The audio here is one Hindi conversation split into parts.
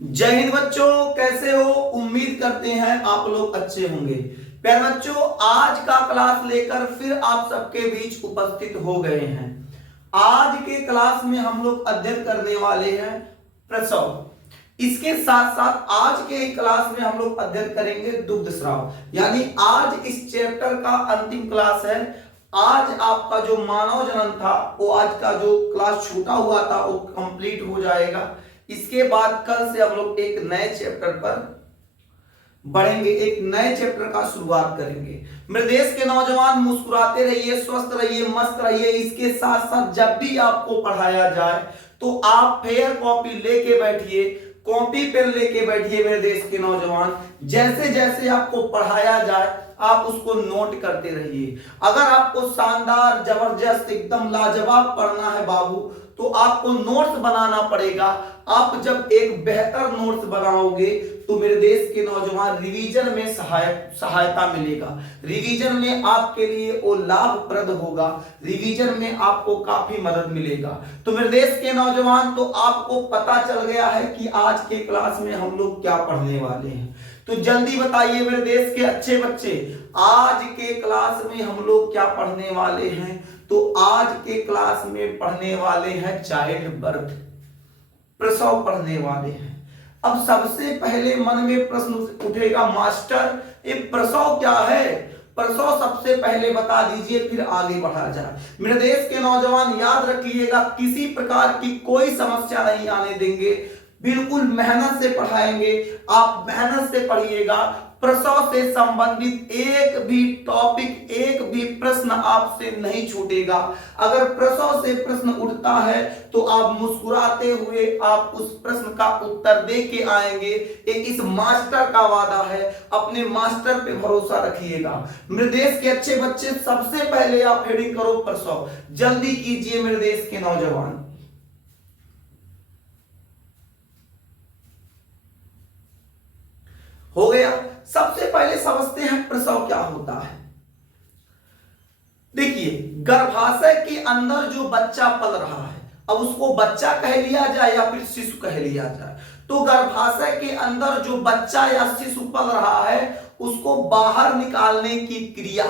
जय हिंद बच्चों, कैसे हो? उम्मीद करते हैं आप लोग अच्छे होंगे। प्यारे बच्चों, आज का क्लास लेकर फिर आप सबके बीच उपस्थित हो गए हैं। आज के क्लास में हम लोग अध्ययन करने वाले हैं प्रसव। इसके साथ साथ आज के क्लास में हम लोग अध्ययन करेंगे दुग्ध स्राव, यानी आज इस चैप्टर का अंतिम क्लास है। आज आपका जो मानव जन्म था, वो आज का जो क्लास छूटा हुआ था वो कंप्लीट हो जाएगा। इसके बाद कल से हम लोग एक नए चैप्टर पर बढ़ेंगे, एक नए चैप्टर का शुरुआत करेंगे। मेरे देश के नौजवान, मुस्कुराते रहिए, स्वस्थ रहिए, मस्त रहिए। इसके साथ साथ जब भी आपको पढ़ाया जाए तो आप फेयर कॉपी लेके बैठिए, कॉपी पेन लेके बैठिए। मेरे देश के नौजवान, जैसे जैसे आपको पढ़ाया जाए आप उसको नोट करते रहिए। अगर आपको शानदार, जबरदस्त, एकदम लाजवाब पढ़ना है बाबू, तो आपको नोट्स बनाना पड़ेगा। आप जब एक बेहतर नोट्स बनाओगे तो मेरे देश के नौजवान रिवीजन में सहायता मिलेगा। रिवीजन में आपके लिए वो लाभप्रद होगा, रिवीजन में आपको काफी मदद मिलेगा। तो मेरे देश के नौजवान, तो आपको पता चल गया है कि आज के क्लास में हम लोग क्या पढ़ने वाले हैं। तो जल्दी बताइए मेरे देश के अच्छे बच्चे, आज के क्लास में हम लोग क्या पढ़ने वाले हैं? तो आज के क्लास में पढ़ने वाले हैं चाइल्ड बर्थ, प्रसव पढ़ने वाले हैं। अब सबसे पहले मन में प्रश्न उठेगा, मास्टर ये प्रसव क्या है? प्रसव सबसे पहले बता दीजिए, फिर आगे बढ़ा जाए। मेरे देश के नौजवान याद रखिएगा, किसी प्रकार की कोई समस्या नहीं आने देंगे, बिल्कुल मेहनत से पढ़ाएंगे। आप मेहनत से पढ़िएगा। प्रसव से संबंधित एक भी टॉपिक, एक भी प्रश्न आपसे नहीं छूटेगा। अगर प्रसव से प्रश्न उठता है तो आप मुस्कुराते हुए आप उस प्रश्न का उत्तर दे के आएंगे। एक इस मास्टर का वादा है, अपने मास्टर पे भरोसा रखिएगा। मेरे देश के अच्छे बच्चे, सबसे पहले आप हेडिंग करो प्रसव, जल्दी कीजिए मेरे देश के नौजवान। हो गया। सबसे पहले समझते हैं प्रसव क्या होता है। देखिए, गर्भाशय के अंदर जो बच्चा पल रहा है, अब उसको बच्चा कह लिया जाए या फिर शिशु कह लिया जाए, तो गर्भाशय के अंदर जो बच्चा या शिशु पल रहा है उसको बाहर निकालने की क्रिया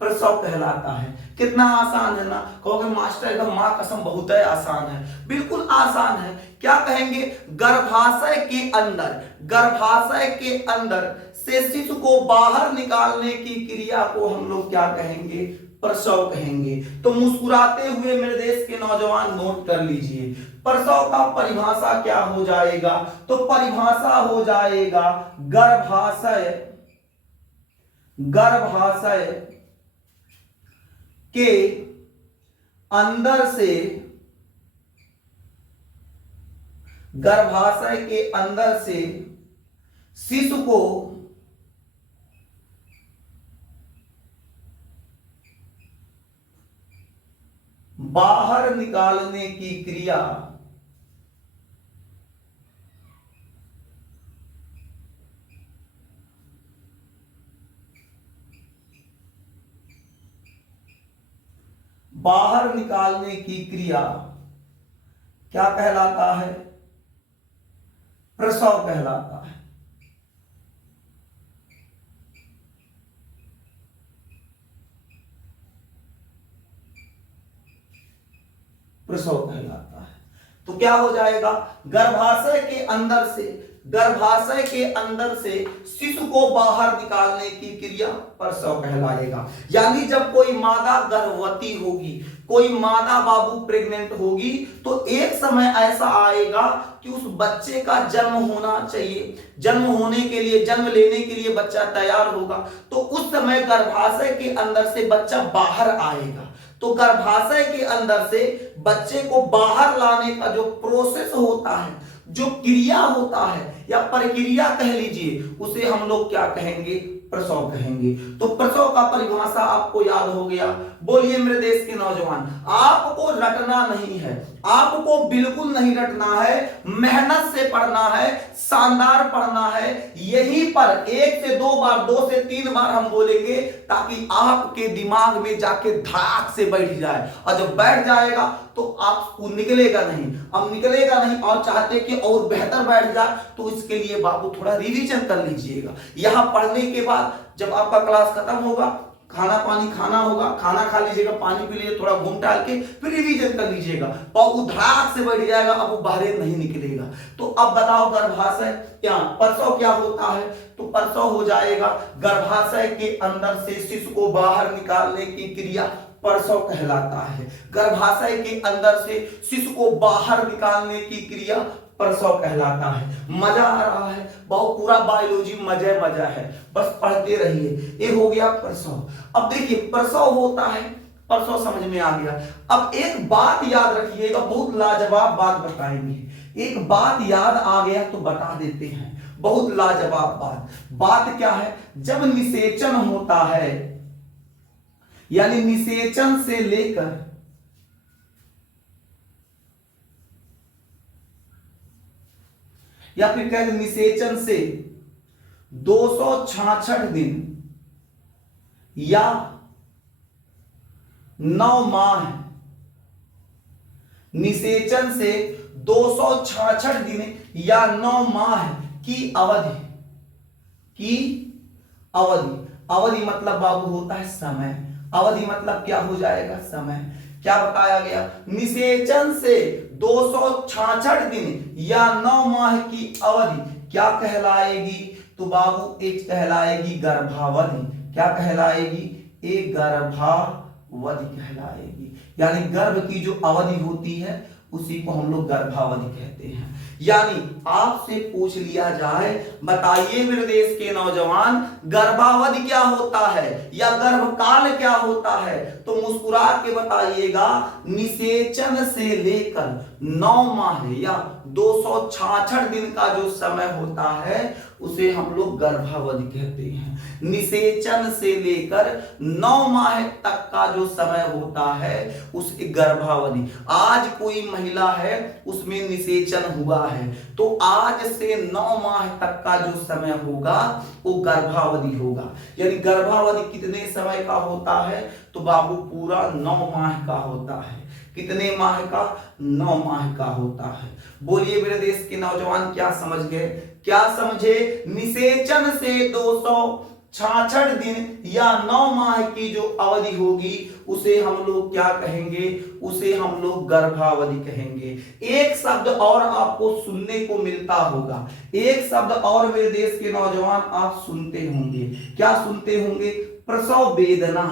प्रसव कहलाता है। कितना आसान है ना? कहोगे मास्टर एकदम मां कसम बहुत है आसान है। बिल्कुल आसान है। क्या कहेंगे? गर्भाशय के अंदर, गर्भाशय के अंदर से शिशु को बाहर निकालने की क्रिया को हम लोग क्या कहेंगे? प्रसव कहेंगे। तो मुस्कुराते हुए मेरे देश के नौजवान नोट कर लीजिए, प्रसव का परिभाषा क्या हो जाएगा? तो परिभाषा हो जाएगा गर्भाशय, गर्भाशय के अंदर से, गर्भाशय के अंदर से शिशु को बाहर निकालने की क्रिया बाहर निकालने की क्रिया क्या कहलाता है? प्रसव कहलाता है। प्रसव कहलाता है। तो क्या हो जाएगा? गर्भाशय के अंदर से, गर्भाशय के अंदर से शिशु को बाहर निकालने की क्रिया प्रसव कहलाएगा। यानी जब कोई मादा गर्भवती होगी, कोई मादा बाबू प्रेग्नेंट होगी, तो एक समय ऐसा आएगा कि उस बच्चे का जन्म होना चाहिए। जन्म होने के लिए, जन्म लेने के लिए बच्चा तैयार होगा, तो उस समय गर्भाशय के अंदर से बच्चा बाहर आएगा। तो गर्भाशय के अंदर से बच्चे को बाहर लाने का जो प्रोसेस होता है, जो क्रिया होता है या प्रक्रिया कह लीजिए, उसे हम लोग क्या कहेंगे? प्रसव कहेंगे। तो प्रसव का परिभाषा आपको याद हो गया। बोलिए मेरे देश के नौजवान, आपको रटना नहीं है, आपको बिल्कुल नहीं रटना है, मेहनत से पढ़ना है, शानदार पढ़ना है। यहीं पर 1 से 2 बार, 2 से 3 बार हम बोलेंगे ताकि आपके दिमाग में जाके धड़ाक से बैठ जाए, और जब बैठ जाएगा तो आपको निकलेगा नहीं। अब निकलेगा नहीं और चाहते कि और बेहतर बैठ जाए, तो इसके लिए बाबू थोड़ा रिवीजन कर लीजिएगा। यहां पढ़ने के बाद जब आपका क्लास खत्म होगा, खाना पानी खाना होगा, खाना खा लीजिएगा, पानी पी लीजिए, थोड़ा घूम टहल के फिर रिवीजन कर लीजिएगा, और वो धड़ाक से बैठ जाएगा, अब वो बाहर नहीं निकलेगा। तो अब बताओ गर्भाशय क्या, प्रसव क्या होता है? तो प्रसव हो जाएगा गर्भाशय के अंदर से शिशु को बाहर निकालने की क्रिया प्रसव कहलाता है। गर्भाशय के अंदर से शिशु को बाहर निकालने की क्रिया प्रसव कहलाता है। मजा आ रहा है? बहुत पूरा बायोलॉजी मजा मजा है, बस पढ़ते रहिए। ये हो गया प्रसव। अब देखिए प्रसव होता है, प्रसव समझ में आ गया। अब एक बात याद रखिएगा, बहुत लाजवाब बात बताएंगे। एक बात याद आ गया तो बता देते हैं, बहुत लाजवाब बात। बात क्या है? जब निषेचन होता है, यानी निषेचन से लेकर या फिर कह निषेचन से 266 दिन या 9 माह, निषेचन से 266 दिन या 9 माह की अवधि, अवधि मतलब बाबू होता है समय। अवधि मतलब क्या हो जाएगा? समय। क्या बताया गया? निषेचन से 266 दिन या 9 माह की अवधि क्या कहलाएगी? तो बाबू एक कहलाएगी गर्भावधि। क्या कहलाएगी? एक गर्भावधि कहलाएगी। यानी गर्भ की जो अवधि होती है उसी को हम लोग गर्भावधि कहते हैं। यानी आपसे पूछ लिया जाए, बताइए मेरे देश के नौजवान, गर्भावधि क्या होता है या गर्भकाल क्या होता है? तो मुस्कुरा के बताइएगा, निषेचन से लेकर 9 माह या 266 दिन का जो समय होता है उसे हम लोग गर्भावधि कहते हैं। निषेचन से लेकर 9 माह तक का जो समय होता है उसे गर्भावधि। आज कोई महिला है उसमें निषेचन हुआ है, तो आज से 9 माह तक का जो समय होगा वो गर्भावधि होगा। यानी गर्भावधि कितने समय का होता है? तो बाबू पूरा 9 माह का होता है। कितने माह का? 9 माह का होता है। बोलिए मेरे देश के नौजवान, क्या समझ गए? क्या समझे? निषेचन से 266 दिन या 9 माह की जो अवधि होगी उसे हम लोग क्या कहेंगे? उसे हम लोग गर्भावधि कहेंगे। एक शब्द और आपको सुनने को मिलता होगा, एक शब्द और मेरे देश के नौजवान आप सुनते होंगे। क्या सुनते होंगे? प्रसव वेदना।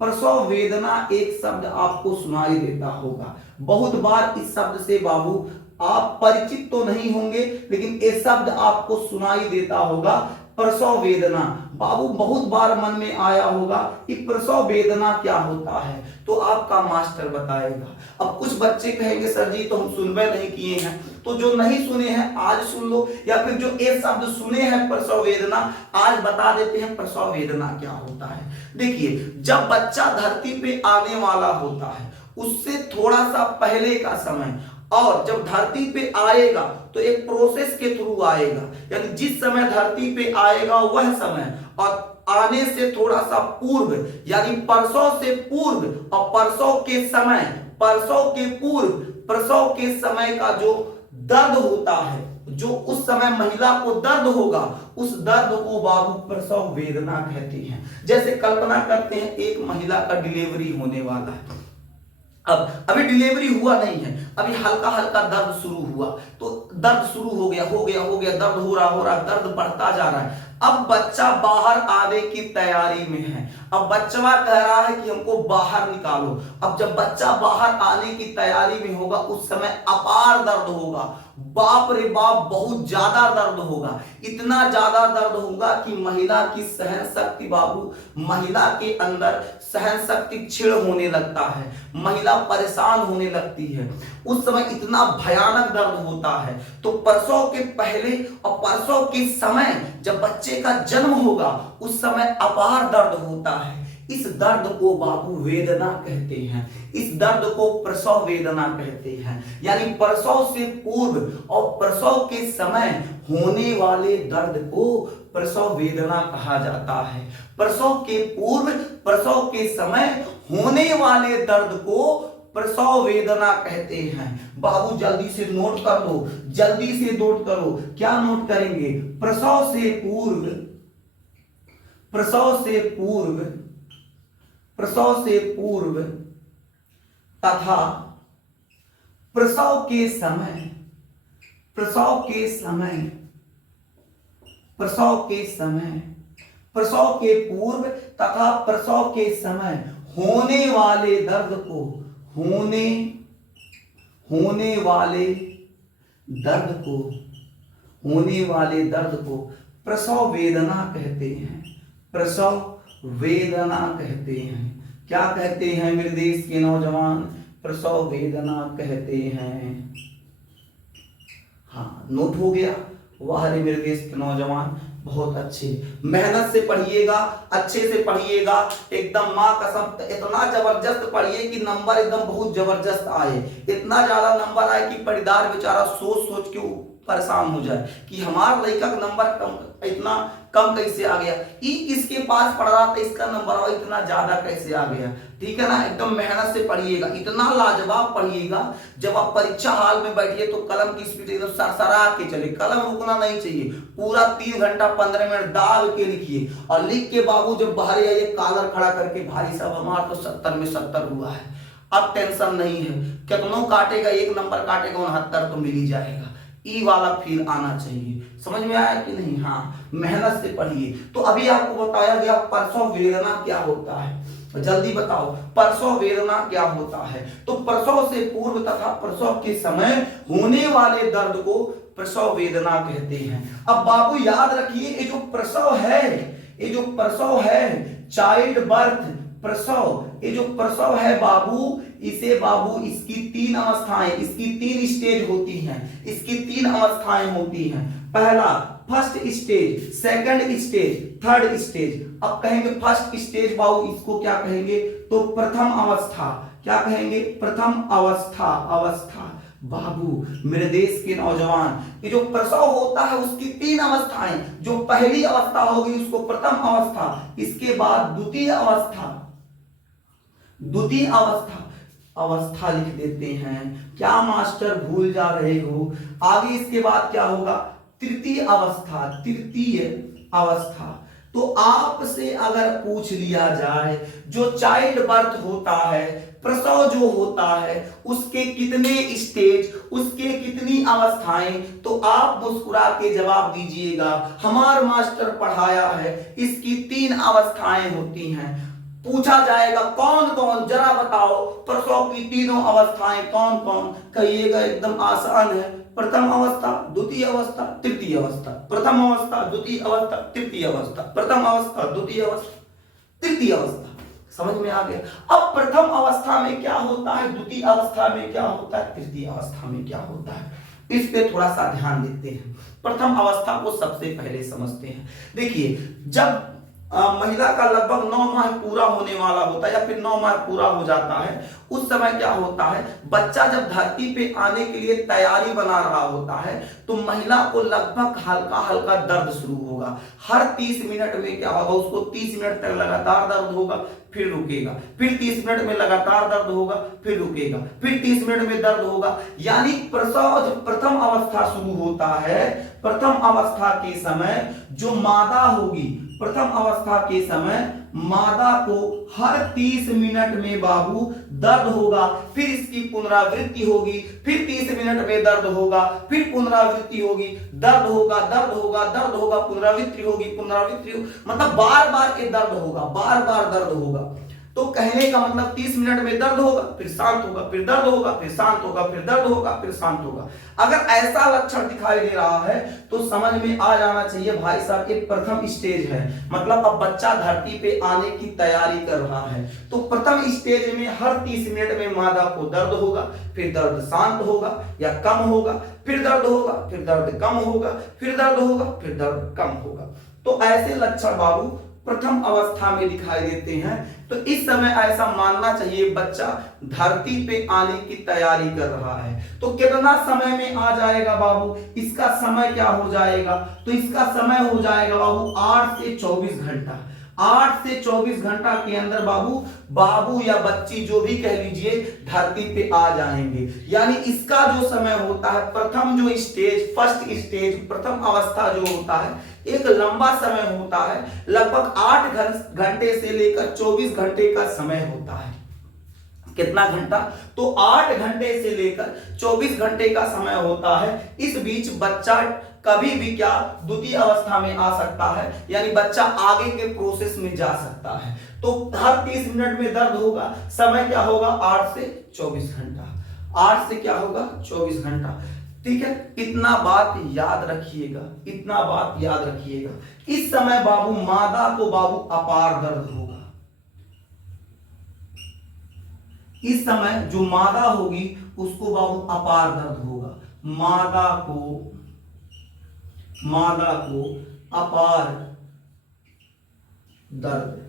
प्रसव वेदना एक शब्द आपको सुनाई देता होगा। बहुत बार इस शब्द से बाबू आप परिचित तो नहीं होंगे, लेकिन ये शब्द आपको सुनाई देता होगा, प्रसव वेदना। बाबू बहुत बार मन में आया होगा कि प्रसव वेदना क्या होता है, तो आपका मास्टर बताएगा। अब कुछ बच्चे कहेंगे सर जी तो हम सुनबे नहीं किए हैं, तो जो नहीं सुने हैं आज सुन लो, या फिर जो एक शब्द सुने हैं प्रसव वेदना, आज बता देते हैं प्रसव वेदना क्या होता है। देखिए, जब बच्चा धरती पे आने वाला होता है उससे थोड़ा सा पहले का समय, और जब धरती पे आएगा तो एक प्रोसेस के थ्रू आएगा। यानी जिस समय धरती पे आएगा वह समय, और आने से थोड़ा सा पूर्व यानी प्रसव से पूर्व, और प्रसव के समय, प्रसव के पूर्व, प्रसव के समय का जो दर्द होता है, जो उस समय महिला को दर्द होगा, उस दर्द को बाबू प्रसव वेदना कहते हैं। जैसे कल्पना करते हैं एक महिला का डिलीवरी होने वाला है, अब अभी डिलीवरी हुआ नहीं है, अभी हल्का हल्का दर्द शुरू हुआ, तो दर्द शुरू हो गया, दर्द हो रहा, दर्द बढ़ता जा रहा है। अब बच्चा बाहर आने की तैयारी में है, अब बच्चा कह रहा है कि हमको बाहर निकालो। अब जब बच्चा बाहर आने की तैयारी में होगा उस समय अपार दर्द होगा, बाप रे बाप, बहुत ज्यादा दर्द होगा। इतना ज्यादा दर्द होगा कि महिला की सहन शक्ति बाबू, महिला के अंदर सहन शक्ति क्षीण होने लगता है, महिला परेशान होने लगती है। उस समय इतना भयानक दर्द होता है। तो प्रसव के पहले और प्रसव के समय जब बच्चे का जन्म होगा उस समय अपार दर्द होता है। इस दर्द को बाबू वेदना कहते हैं, इस दर्द को प्रसव वेदना कहते हैं। यानी प्रसव से पूर्व और प्रसव के समय होने वाले दर्द को प्रसव वेदना कहा जाता है। प्रसव के पूर्व, प्रसव के समय होने वाले दर्द को प्रसव वेदना कहते हैं। बाबू जल्दी से नोट कर लो, जल्दी से नोट करो। क्या नोट करेंगे? प्रसव से पूर्व, प्रसव से पूर्व, प्रसव से पूर्व तथा प्रसव के समय, प्रसव के समय, प्रसव के समय, प्रसव के पूर्व तथा प्रसव के समय होने वाले दर्द को, होने वाले दर्द को, होने वाले दर्द को प्रसव वेदना कहते हैं, प्रसव वेदना कहते हैं। क्या कहते हैं मेरे देश के नौजवान? प्रसव वेदना कहते हैं। हाँ, नोट हो गया? वाह रे मेरे देश के नौजवान, बहुत अच्छे, मेहनत से पढ़िएगा, अच्छे से पढ़िएगा, एकदम माँ कसम इतना जबरदस्त पढ़िए कि नंबर एकदम बहुत जबरदस्त आए, इतना ज्यादा नंबर आए कि परिवार बेचारा सोच सोच के परेशान हो जाए कि हमारा लड़का का नंबर कम, इतना कम कैसे आ गया, ई इसके पास पढ़ रहा था, इसका नंबर इतना ज्यादा कैसे आ गया। ठीक है ना, एकदम मेहनत से पढ़िएगा, इतना लाजवाब पढ़िएगा। जब आप परीक्षा हॉल में बैठिए तो कलम की स्पीड एकदम सरसरा के चले, कलम रुकना नहीं चाहिए, पूरा 3 घंटा 15 मिनट दाब के लिखिए। और लिख के बाबू जब बाहर आइए कॉलर खड़ा करके, भाई साहब हमारा तो 70 में 70 हुआ है, अब टेंशन नहीं है, कितनों काटेगा, 1 नंबर काटेगा 69 तो मिल ही जाएगा। ई वाला फील आना चाहिए। समझ में आया कि नहीं? हाँ, मेहनत से पढ़िए। तो अभी आपको बताया गया प्रसव वेदना क्या होता है, जल्दी बताओ प्रसव वेदना क्या होता है। तो प्रसव से पूर्व तथा प्रसव के समय होने वाले दर्द को प्रसव वेदना कहते हैं। अब बाबू याद रखिए, ये जो प्रसव है, ये जो प्रसव है, चाइल्ड बर्थ प्रसव, ये जो प्रसव है बाबू, इसे बाबू इसकी 3 अवस्थाएं, इसकी 3 स्टेज होती हैं, इसकी 3 अवस्थाएं होती हैं। पहला first stage, second stage, third stage. अब कहेंगे फर्स्ट स्टेज बाबू, इसको क्या कहेंगे? तो प्रथम अवस्था। क्या कहेंगे? प्रथम अवस्था। अवस्था बाबू मेरे देश के नौजवान, ये जो प्रसव होता है उसकी 3 अवस्थाएं, जो पहली अवस्था होगी उसको प्रथम अवस्था, इसके बाद द्वितीय अवस्था, द्वितीय अवस्था, अवस्था लिख देते हैं। क्या मास्टर भूल जा रहे हो? आगे इसके बाद क्या होगा? तृतीय अवस्था, तृतीय अवस्था। तो आपसे अगर पूछ लिया जाए जो चाइल्ड बर्थ होता है, प्रसव जो होता है, उसके कितने स्टेज, उसके कितनी अवस्थाएं, तो आप मुस्कुरा के जवाब दीजिएगा हमारा मास्टर पढ़ाया है इसकी 3 अवस्थाएं होती हैं। पूछा जाएगा कौन कौन, जरा बताओ प्रसव की तीनों अवस्थाएं कौन कौन? कहिएगा एकदम आसान है, प्रथम अवस्था, द्वितीय अवस्था, तृतीय अवस्था। प्रथम अवस्था, द्वितीय अवस्था, तृतीय अवस्था, प्रथम अवस्था, द्वितीय अवस्था, तृतीय अवस्था। समझ में आ गया? अब प्रथम अवस्था में क्या होता है, द्वितीय अवस्था में क्या होता है, तृतीय अवस्था में क्या होता है, इस पे थोड़ा सा ध्यान देते हैं। प्रथम अवस्था को सबसे पहले समझते हैं। देखिए, जब महिला का लगभग 9 माह पूरा होने वाला होता है या फिर 9 माह पूरा हो जाता है, उस समय क्या होता है, बच्चा जब धरती पे आने के लिए तैयारी बना रहा होता है तो महिला को लगभग हल्का हल्का दर्द शुरू होगा। हर 30 मिनट में क्या होगा, उसको 30 मिनट तक लगातार दर्द होगा, फिर रुकेगा, फिर 30 मिनट में लगातार दर्द होगा, फिर रुकेगा, फिर 30 मिनट में दर्द होगा। यानी प्रसव जब प्रथम अवस्था शुरू होता है, प्रथम अवस्था के समय जो मादा होगी, प्रथम अवस्था के समय मादा को हर 30 मिनट में बाबू दर्द होगा, फिर इसकी पुनरावृत्ति होगी, फिर 30 मिनट में दर्द होगा, फिर पुनरावृत्ति होगी, दर्द होगा, दर्द होगा, दर्द होगा, पुनरावृत्ति होगी, पुनरावृत्ति होगी, मतलब बार बार ये दर्द होगा, बार बार दर्द होगा। तो कहने का मतलब 30 मिनट में दर्द होगा, फिर शांत होगा, फिर दर्द होगा, फिर शांत होगा, फिर दर्द होगा, फिर शांत होगा। अगर ऐसा लक्षण दिखाई दे रहा है तो समझ में आ जाना चाहिए भाई साहब ये प्रथम स्टेज है, मतलब अब बच्चा धरती पे आने की तैयारी कर रहा है। तो प्रथम स्टेज में हर 30 मिनट में मादा को दर्द होगा, फिर दर्द शांत होगा या कम होगा, फिर दर्द होगा, फिर दर्द कम होगा, फिर दर्द होगा, फिर दर्द कम होगा। तो ऐसे लक्षण बाबू प्रथम अवस्था में दिखाई देते हैं। तो इस समय ऐसा मानना चाहिए बच्चा धरती पे आने की तैयारी कर रहा है। तो कितना समय में आ जाएगा बाबू, इसका समय क्या हो जाएगा, तो इसका समय हो जाएगा बाबू 8 से 24 घंटा। 8 से 24 घंटा के अंदर बाबू या बच्ची जो भी कह लीजिए धरती पे आ जाएंगे। यानी इसका जो समय होता है, प्रथम जो स्टेज, फर्स्ट स्टेज, प्रथम अवस्था जो होता है, एक लंबा समय होता है, लगभग 8 घंटे से लेकर 24 घंटे का समय होता है। कितना घंटा, तो 8 घंटे से लेकर 24 घंटे का समय होता है। इस बीच बच्चा कभी भी क्या द्वितीय अवस्था में आ सकता है, यानी बच्चा आगे के प्रोसेस में जा सकता है। तो हर 30 मिनट में दर्द होगा, समय क्या होगा 8 से 24 घंटा, 8 से क्या होगा 24 घंटा। ठीक है, इतना बात याद रखिएगा, इतना बात याद रखिएगा। इस समय बाबू मादा को बाबू अपार दर्द होगा। इस समय जो मादा होगी उसको बाबू अपार दर्द होगा। मादा को अपार दर्द,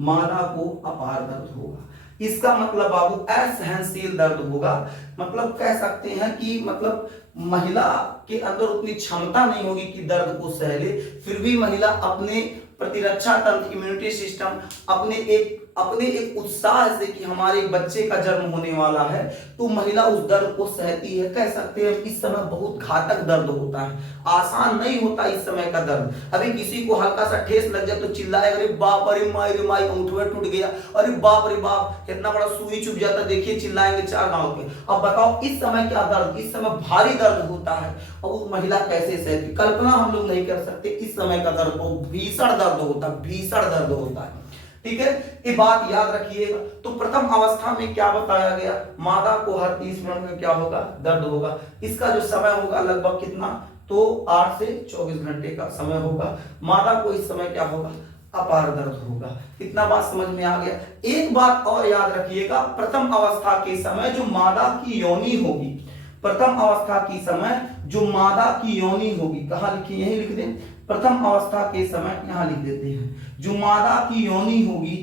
मादा को अपार दर्द होगा। इसका मतलब बाबू असहनशील दर्द होगा। मतलब कह सकते हैं कि मतलब महिला के अंदर उतनी क्षमता नहीं होगी कि दर्द को सह ले, फिर भी महिला अपने प्रतिरक्षा तंत्र, इम्यूनिटी सिस्टम, अपने एक उत्साह से कि हमारे बच्चे का जन्म होने वाला है, तो महिला उस दर्द को सहती है। कह सकते हैं इस समय बहुत घातक दर्द होता है, आसान नहीं होता इस समय का दर्द। अभी किसी को हल्का सा ठेस लग जाए तो चिल्लाएगा अरे बाप, अरे माई रे माई, अंगूठा टूट गया, अरे बाप रे बाप, इतना बड़ा सुई चुभ जाता, देखिए चिल्लाएंगे 4 गांव के। अब बताओ इस समय क्या दर्द, इस समय भारी दर्द होता है, और वो महिला कैसे सहती, कल्पना हम लोग नहीं कर सकते। इस समय का दर्द बहुत भीषण दर्द होता है, भीषण दर्द होता है। ठीक है, ये बात याद रखिएगा। तो प्रथम अवस्था में क्या बताया गया, मादा को हर 30 मिनट में क्या होगा, दर्द होगा। इसका जो समय होगा लगभग कितना, तो 8 से 24 घंटे का समय होगा। मादा को इस समय क्या होगा, अपार दर्द होगा। इतना बात समझ में आ गया। एक बात और याद रखिएगा, प्रथम अवस्था के समय जो मादा की योनि होगी, प्रथम अवस्था की समय जो मादा की योनि होगी, कहां लिखी, यही लिख दें, प्रथम अवस्था के समय यहां लिख देते हैं, जो मादा की योनि होगी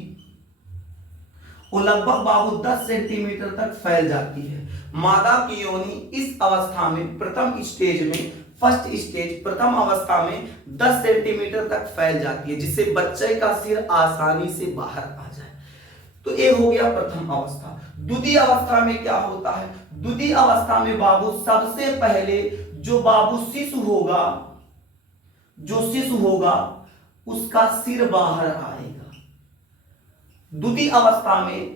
वो लगभग बाबू 10 सेंटीमीटर तक फैल जाती है। मादा की योनि इस अवस्था में, प्रथम स्टेज में, फर्स्ट स्टेज, प्रथम अवस्था में 10 सेंटीमीटर तक फैल जाती है, जिससे बच्चे का सिर आसानी से बाहर आ जाए। तो ये हो गया प्रथम अवस्था। द्वितीय अवस्था में क्या होता है, द्वितीय अवस्था में बाबू सबसे पहले जो बाबू शिशु होगा, जो शिशु होगा उसका सिर बाहर आएगा। द्वितीय अवस्था में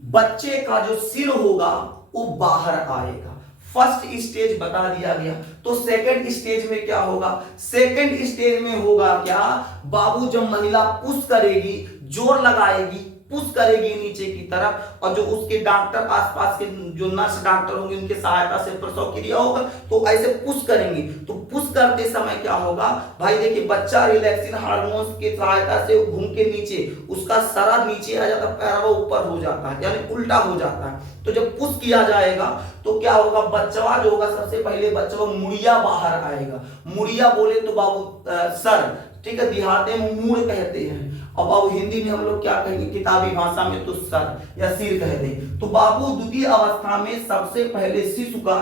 बच्चे का जो सिर होगा वो बाहर आएगा। फर्स्ट स्टेज बता दिया गया। तो सेकंड स्टेज में क्या होगा, सेकंड स्टेज में होगा क्या बाबू, जब महिला पुश करेगी, जोर लगाएगी, पुश करेगी नीचे की तरफ, और जो उसके डॉक्टर आसपास के जो नर्स डॉक्टर होंगे उनके सहायता से प्रसव क्रिया होगा, तो ऐसे पुश करेंगे। तो पुश करते समय क्या होगा भाई, देखिए बच्चा रिलैक्सिन हार्मोन्स की सहायता से घूम के नीचे, उसका सरा नीचे आ जाता है, पैरवा ऊपर हो जाता है, यानी उल्टा हो जाता है। तो जब पुश किया जाएगा तो क्या होगा, बच्चा जो होगा सबसे पहले बच्चा मुड़िया बाहर आएगा। मुड़िया बोले तो बाबू सर, ठीक है, देहाते में मूड़ कहते हैं, और बाबू हिंदी में हम लोग क्या कहेंगे, किताबी भाषा में तो सर या सिर कहते हैं। तो बाबू द्वितीय अवस्था में सबसे पहले शिशु का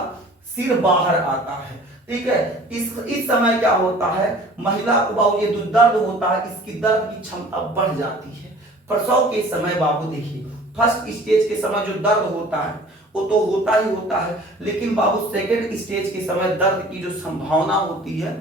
सिर बाहर आता है। ठीक है, इस समय क्या होता है, महिला को बाबू ये जो दर्द होता है, इसकी दर्द की क्षमता बढ़ जाती है। प्रसव के समय बाबू देखिए, फर्स्ट स्टेज के समय जो दर्द होता है वो तो होता ही होता है, लेकिन बाबू सेकंड स्टेज के समय दर्द की जो संभावना होती है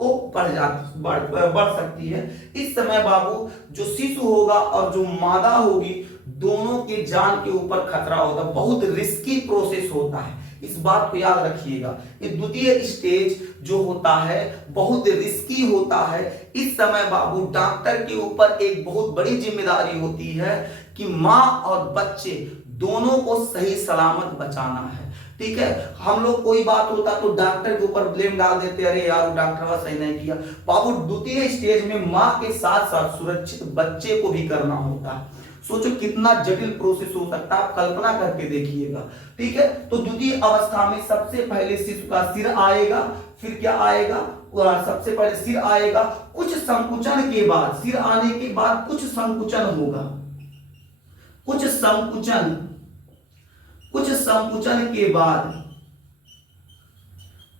वो बढ़ सकती है। इस समय बाबू जो शिशु होगा और जो मादा होगी, दोनों के जान के ऊपर खतरा होता है, बहुत रिस्की प्रोसेस होता है। इस बात को याद रखिएगा। ये द्वितीय स्टेज जो होता है बहुत रिस्की होता है। इस समय बाबू डॉक्टर के ऊपर एक बहुत बड़ी जिम्मेदारी होती है कि माँ और बच्चे दोनों को सही सलामत बचाना है। ठीक है, हम लोग कोई बात होता तो डॉक्टर के ऊपर ब्लेम डाल देते, अरे यार डॉक्टर सही नहीं किया। बाबू द्वितीय स्टेज में माँ के साथ साथ सुरक्षित बच्चे को भी करना होता है। सोचो कितना जटिल प्रोसेस हो सकता है, आप कल्पना करके देखिएगा। ठीक है, तो द्वितीय अवस्था में सबसे पहले शिशु का सिर आएगा, फिर क्या आएगा, सबसे पहले सिर आएगा, कुछ संकुचन के बाद, सिर आने के बाद कुछ संकुचन होगा, कुछ संकुचन के बाद,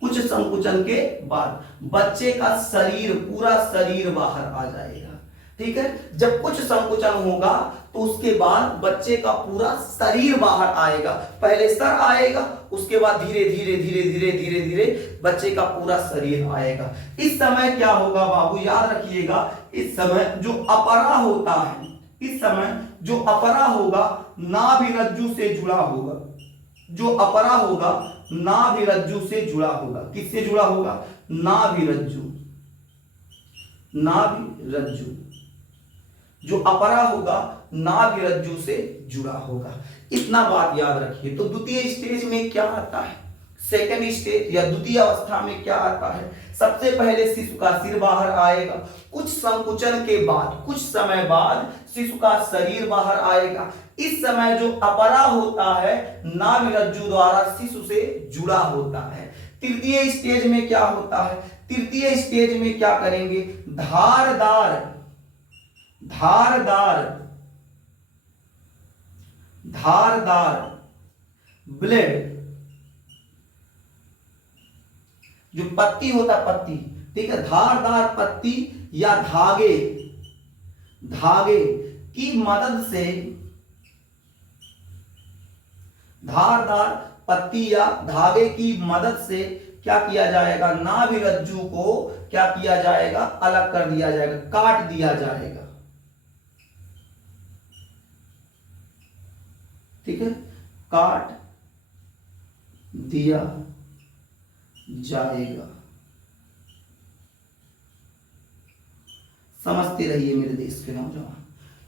कुछ संकुचन के बाद बच्चे का शरीर, पूरा शरीर बाहर आ जाएगा। ठीक है, जब कुछ संकुचन होगा तो उसके बाद बच्चे का पूरा शरीर बाहर आएगा। पहले सर आएगा, उसके बाद धीरे धीरे धीरे धीरे धीरे धीरे बच्चे का पूरा शरीर आएगा। इस समय क्या होगा बाबू, याद रखिएगा, इस समय जो अपरा होता है, इस समय जो अपरा होगा नाभिरज्जु से जुड़ा होगा, जो अपरा होगा नाभिरज्जु से जुड़ा होगा। किससे जुड़ा होगा? नाभिरज्जु, नाभिरज्जु, जो अपरा होगा नाभिरज्जु से जुड़ा होगा। इतना बात याद रखिए। तो द्वितीय स्टेज में क्या आता है, सेकंड स्टेज या द्वितीय अवस्था में क्या आता है? सबसे पहले शिशु का सिर बाहर आएगा, कुछ संकुचन के बाद, कुछ समय बाद शिशु का शरीर बाहर आएगा। इस समय जो अपरा होता है नाभिरज्जु द्वारा शिशु से जुड़ा होता है। तृतीय स्टेज में क्या होता है? तृतीय स्टेज में क्या करेंगे? धारदार, धारदार, धारदार ब्लेड, जो पत्ती होता है, पत्ती, ठीक है, धारदार पत्ती या धागे, धागे की मदद से, धारदार पत्ती या धागे की मदद से क्या किया जाएगा? नाभिरज्जु को क्या किया जाएगा? अलग कर दिया जाएगा, काट दिया जाएगा। ठीक है, काट दिया जाएगा। समझते रहिए मेरे देश के नौजवान।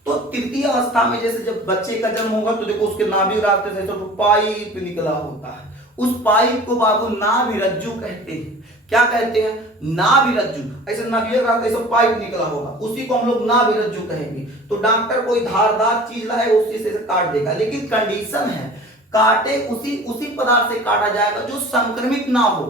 तो तृतीय अवस्था में जैसे जब बच्चे का जन्म होगा तो देखो उसके नाभि रास्ते से तो पाइप निकला होता है, उस पाइप को बाबू नाभिरज्जु कहते हैं। क्या कहते हैं? नाभिरज्जु। ऐसे नाभि रास्ते ऐसे पाइप निकला होगा, उसी को हम लोग नाभिरज्जु कहेंगे। तो डॉक्टर कोई धारदार चीज लाए, उस चीज से काट देगा, लेकिन कंडीशन है काटे उसी पदार्थ से काटा जाएगा जो संक्रमित ना हो,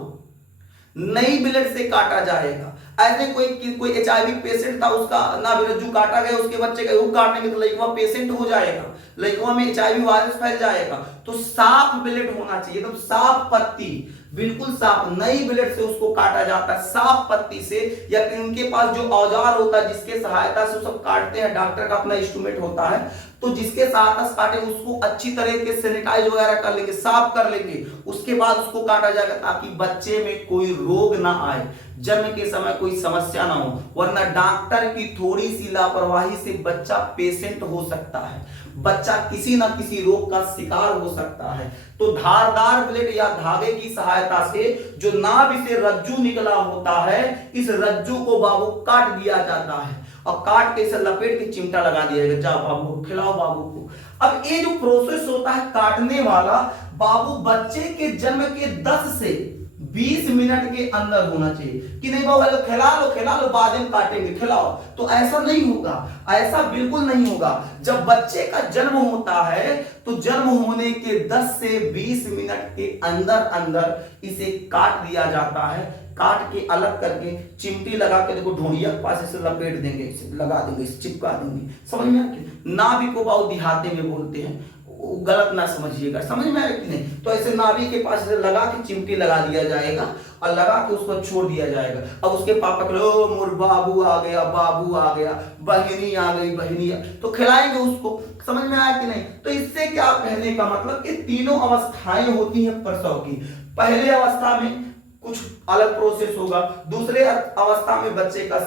नई ब्लेड से काटा जाएगा। ऐसे कोई HIV पेशेंट था, उसका नाभिरज्जु काटा गया, उसके बच्चे का वो काटने में तो लड़का पेशेंट हो जाएगा, लड़का में HIV वायरस फैल जाएगा। तो साफ ब्लेड होना चाहिए, एकदम साफ पत्ती, बिल्कुल साफ, नई ब्लेड से उसको काटा जाता है, साफ पत्ती से। या फिर उनके पास जो औजार होता है जिसके सहायता से सब काटते हैं, डॉक्टर का अपना इंस्ट्रूमेंट होता है, तो जिसके सहायता से काटे उसको अच्छी तरह के सैनिटाइज वगैरह कर लेंगे, साफ कर लेंगे, उसके बाद उसको काटा जाएगा ताकि बच्चे में कोई रोग ना आए, जन्म के समय कोई समस्या ना हो, वरना डॉक्टर की थोड़ी सी लापरवाही से बच्चा पेशेंट हो सकता है, बच्चा किसी ना किसी रोग का शिकार हो सकता है। तो धारदार ब्लेड या धागे की सहायता से जो नाभि से रज्जु निकला होता है, इस रज्जु को बाबू काट दिया जाता है और काट के इसे लपेट के चिमटा लगा दिया जाएगा, जा बाबू खिलाओ बाबू को। अब ये जो प्रोसेस होता है काटने वाला, बाबू बच्चे के जन्म के 10 से 20 मिनट के अंदर होना चाहिए। कि नहीं बाबू खिला लो बाद में काटेंगे, खिलाओ, तो ऐसा नहीं होगा, ऐसा बिल्कुल नहीं होगा। जब बच्चे का जन्म होता है तो जन्म होने के 10 से 20 मिनट के अंदर अंदर इसे काट दिया जाता है, काट के अलग करके चिमटी लगा के देखो ढोंढिया के पास इसे लपेट देंगे, इसे लगा देंगे, इसे चिपका देंगे। समझ में आया? नाभि को बाबू देहाते में बोलते हैं, गलत ना समझिएगा, समझ में आया कि नहीं? तो ऐसे नाभि के पास लगा के चिमटी लगा दिया जाएगा और लगा के उसको छोड़ दिया जाएगा। अब उसके पापा को मोर बाबू आ गया, बाबू आ गया, बहिनी आ गई, बहिनी तो खिलाएंगे उसको। समझ में आया कि नहीं? तो इससे क्या कहने का मतलब, ये तीनों अवस्थाएं होती हैं प्रसव की। पहले अवस्था में कुछ अलग प्रोसेस होगा, दूसरे अवस्था में बच्चे का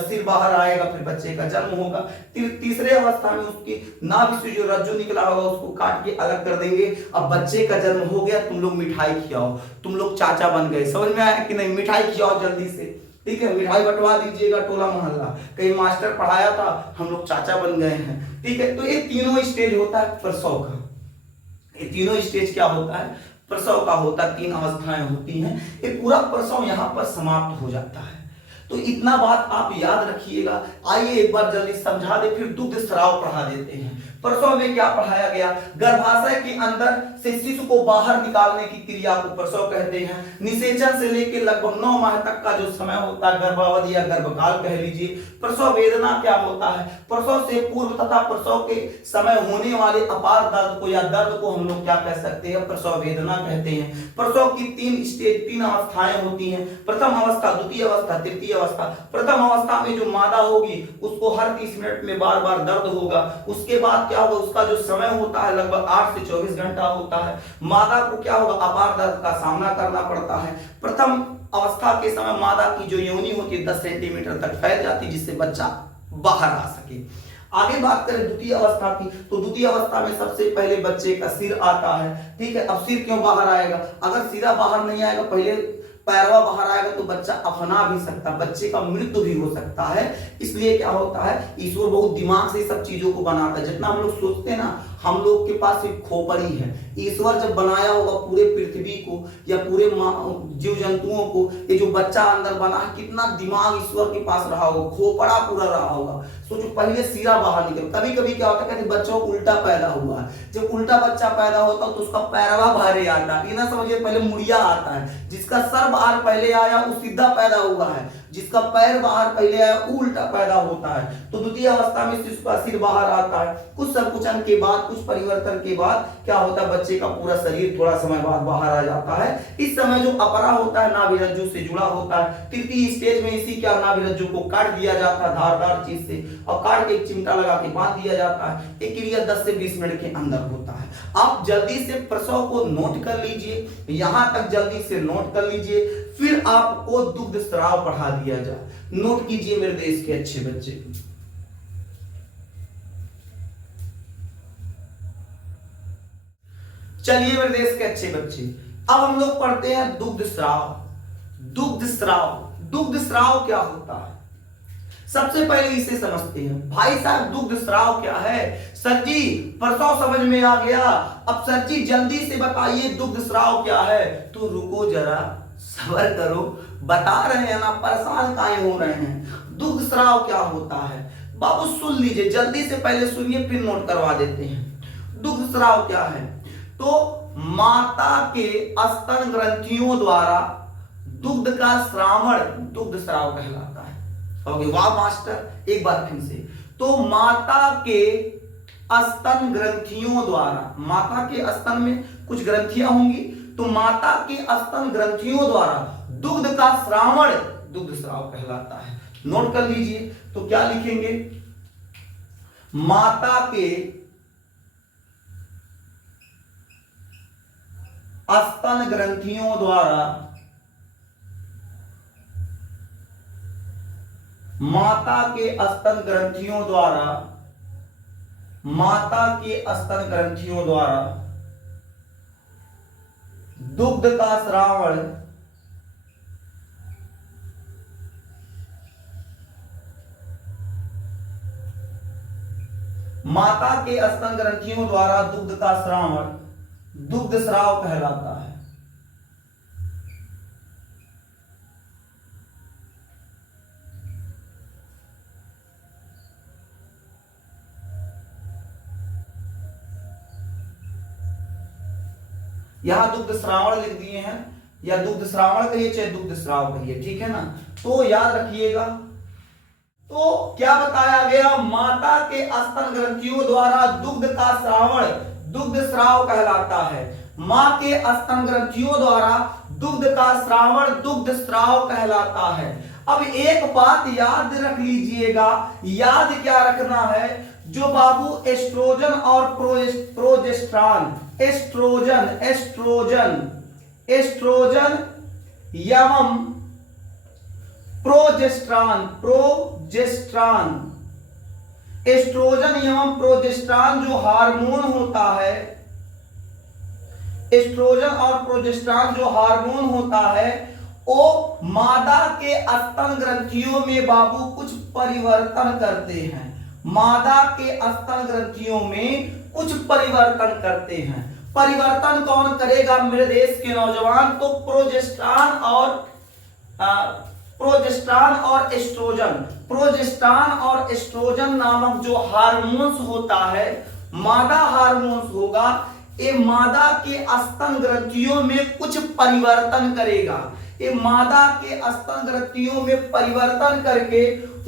सिर बाहर आएगा, फिर बच्चे का जन्म होगा, तीसरे अवस्था में उसकी नाभि से जो रज्जु निकला होगा उसको काट के अलग कर देंगे। अब बच्चे का जन्म हो गया, तुम लोग मिठाई खिलाओ, तुम लोग चाचा बन गए। समझ में आया कि नहीं? मिठाई खिलाओ जल्दी से, ठीक है, मिठाई बंटवा दीजिएगा टोला मोहल्ला, कहीं मास्टर पढ़ाया था, हम लोग चाचा बन गए हैं, ठीक है। तो ये तीनों स्टेज होता है प्रसव का। ये तीनों स्टेज क्या होता है? प्रसव का होता है, 3 अवस्थाएं होती हैं। ये पूरा प्रसव यहाँ पर समाप्त हो जाता है। तो इतना बात आप याद रखिएगा। आइए एक बार जल्दी समझा दे, फिर दुग्ध स्राव पढ़ा देते हैं। प्रसव में क्या पढ़ाया गया? गर्भाशय के अंदर से शिशु को बाहर निकालने की क्रिया को प्रसव कहते हैं। निषेचन से लेकर लगभग 9 माह तक का जो समय होता है, गर्भावधि या गर्भकाल कह लीजिए। प्रसव वेदना क्या होता है? प्रसव से पूर्व तथा प्रसव के समय होने वाले अपार दर्द को या दर्द को हम लोग क्या कह सकते हैं? प्रसव वेदना कहते हैं। प्रसव की 3 स्टेज, 3 अवस्थाएं होती हैं। प्रथम अवस्था, द्वितीय अवस्था, तृतीय अवस्था। प्रथम अवस्था में जो मादा होगी उसको हर 30 मिनट में बार बार दर्द होगा। उसके बाद क्या होगा? उसका जो समय होता है लगभग 8 से 24 घंटा होता है। मादा को क्या होगा? अपार दर्द का सामना करना पड़ता है। प्रथम अवस्था के समय मादा की जो योनि होती है 10 सेंटीमीटर तक फैल जाती है, जिससे बच्चा बाहर आ सके। आगे बात करें द्वितीय अवस्था की, तो द्वितीय अवस्था में सबसे पहले बच्चे का सिर आता है। ठीक है, अब सिर क्यों बाहर आएगा? अगर सिरा बाहर नहीं आएगा, पहले पैरवा बाहर आएगा तो बच्चा अफना भी सकता है, बच्चे का मृत्यु भी हो सकता है। इसलिए क्या होता है, ईश्वर बहुत दिमाग से सब चीजों को बनाता है। जितना हम लोग सोचते हैं ना, हम लोग के पास एक खोपड़ी है। ईश्वर जब बनाया होगा पूरे पृथ्वी को या पूरे जीव जंतुओं को, ये जो बच्चा अंदर बना है, कितना दिमाग ईश्वर के पास रहा होगा, खोपड़ा पूरा रहा होगा। सोचो, पहले सिरा बाहर निकल। कभी कभी क्या होता है, कहते बच्चों को उल्टा पैदा हुआ है। जब उल्टा बच्चा पैदा होता है तो उसका पैरवा बाहर आता है। ये ना समझिए, पहले मुड़िया आता है। जिसका सर बाहर पहले आया वो सीधा पैदा हुआ है, जिसका पैर बाहर पहले आया वो उल्टा पैदा होता है। तो द्वितीय अवस्था में शिशु का सिर बाहर आता है। कुछ संकुचन के बाद, कुछ परिवर्तन के बाद क्या होता है, बच्चे का पूरा शरीर थोड़ा समय बाद बाहर आ जाता है। इस समय जो अपरा होता है नाभि रज्जु से जुड़ा होता है। तृतीय स्टेज में इसी क्या नाभि रज्जु को काट दिया जाता है धारदार चीज से, और काट के एक चिमटा लगा के बांध दिया जाता है। एक क्रिया 10 से 20 मिनट के अंदर होता है। आप जल्दी से प्रसव को नोट कर लीजिए, यहां तक जल्दी से नोट कर लीजिए, फिर आपको दुग्ध स्राव पढ़ा दिया जाए। नोट कीजिए मेरे देश के अच्छे बच्चे। चलिए मेरे देश के अच्छे बच्चे, अब हम लोग पढ़ते हैं दुग्ध स्राव। दुग्ध स्राव, दुग्ध स्राव क्या होता है? सबसे पहले इसे समझते हैं। भाई साहब, दुग्ध स्राव क्या है? सर जी, प्रसव समझ में आ गया, अब सर जी जल्दी से बताइए दुग्ध स्राव क्या है। तो रुको जरा, सब्र करो, बता रहे हैं ना, परेशान काहे हो रहे हैं। दुग्ध स्राव क्या होता है बाबू? सुन लीजिए, जल्दी से पहले सुनिए, फिर नोट करवा देते हैं। दुग्ध स्राव क्या है? तो माता के स्तन ग्रंथियों द्वारा दुग्ध का श्रावण दुग्ध स्राव कहलाता है। ओके, वाह मास्टर, एक बार फिर से। तो माता के स्तन ग्रंथियों द्वारा, माता के स्तन में कुछ ग्रंथियां होंगी, तो माता के स्तन ग्रंथियों द्वारा दुग्ध का श्रावण दुग्ध स्राव कहलाता है। नोट कर लीजिए, तो क्या लिखेंगे? माता के स्तन ग्रंथियों द्वारा, माता के स्तन ग्रंथियों द्वारा, माता के स्तन ग्रंथियों द्वारा दुग्ध का श्रावण माता के स्तन ग्रंथियों द्वारा दुग्ध का श्रावण दुग्ध स्राव कहलाता है। यहां दुग्ध श्रावण लिख दिए हैं, या दुग्ध श्रावण कहिए चाहे दुग्ध स्राव कहिए, ठीक है ना। तो याद रखिएगा, तो क्या बताया गया? माता के स्तन ग्रंथियों द्वारा दुग्ध का श्रावण दुग्ध स्राव कहलाता है। मां के स्तन ग्रंथियों द्वारा दुग्ध का श्रावण दुग्ध स्राव कहलाता है। अब एक बात याद रख लीजिएगा, याद क्या रखना है? जो बाबू एस्ट्रोजन और प्रोजेस्टेरॉन, एस्ट्रोजन एस्ट्रोजन एस्ट्रोजन एवं प्रोजेस्टेरॉन प्रोजेस्टेरॉन एस्ट्रोजन एवं प्रोजेस्टेरॉन जो हार्मोन होता है, एस्ट्रोजन और प्रोजेस्टेरॉन जो हार्मोन होता है, वो मादा के स्तन ग्रंथियों में बाबू कुछ परिवर्तन करते हैं। मादा के स्तन ग्रंथियों में कुछ परिवर्तन करते हैं। परिवर्तन कौन करेगा मेरे देश के नौजवान? तो प्रोजेस्टेरॉन और एस्ट्रोजन, प्रोजेस्टेरॉन और एस्ट्रोजन नामक जो हार्मोन्स होता है, मादा हार्मोन्स होगा, ये मादा के स्तन ग्रंथियों में कुछ परिवर्तन करेगा। ये मादा के स्तन ग्रंथियों में परिवर्तन करके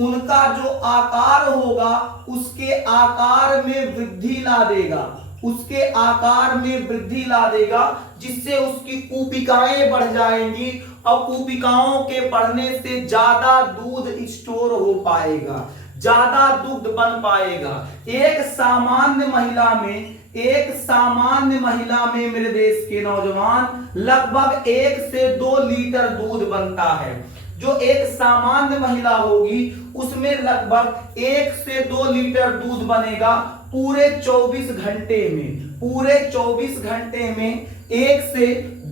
उनका जो आकार होगा उसके आकार में वृद्धि ला देगा, उसके आकार में वृद्धि ला देगा, जिससे उसकी कूपिकाएं बढ़ जाएंगी और कूपिकाओं के बढ़ने से ज्यादा दूध स्टोर हो पाएगा, ज्यादा दुग्ध बन पाएगा। एक सामान्य महिला में मेरे देश के नौजवान लगभग 1 से 2 लीटर दूध बनता है। जो एक सामान्य महिला होगी उसमें लगभग 1 से 2 लीटर दूध बनेगा पूरे 24 घंटे में। पूरे 24 घंटे में 1 से